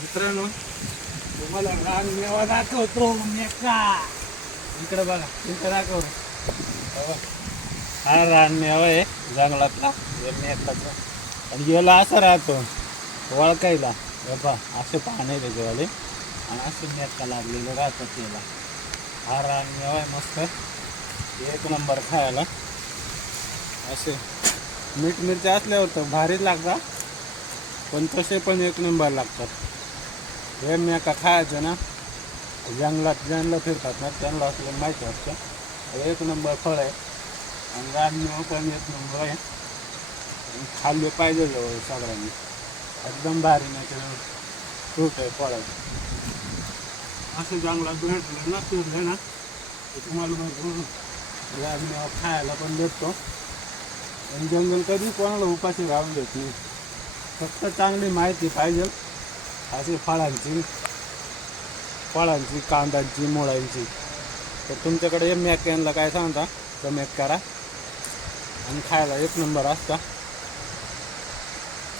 मित्रांनो तुम्हाला रानमेवा दाखवतो मेका. इकडे बघा, इकडे दाखव. हा रानमेवा आहे जंगलातला मेकाचा. आणि याला असं राहतो ओळखायला. बा असे पाने त्याच्यावाले आणि असे मेका लागलेले राहतात याला. हा रानमेवा आहे मस्त, एक नंबर खायला. असे मीठ मिरच्या असल्यावर तर भारीच लागतात, पण तसे पण एक नंबर लागतात. हे मेका खायचं ना, जंगलात फिरतात ना त्यांना आपल्याला माहिती असतं. एक नंबर फळ आहे आणि रानमेवा पण एक नंबर आहे. खाल्ले पाहिजे जवळ सगळ्यांनी, एकदम भारी नाही तर फ्रूट आहे फळाचं. असं जंगलात भेटलं ना, फिरलं ना तर तुम्हाला भरपूर रानमेवा खायला पण भेटतो. आणि जंगल कधी कोणाला उपाशी राहून देत नाही. फक्त चांगली माहिती पाहिजे असे फळांची, कांद्यांची, मुळांची. तर तुमच्याकडे मेक्यांना काय सांगता, कमेंट करा. आणि खायला एक नंबर असता.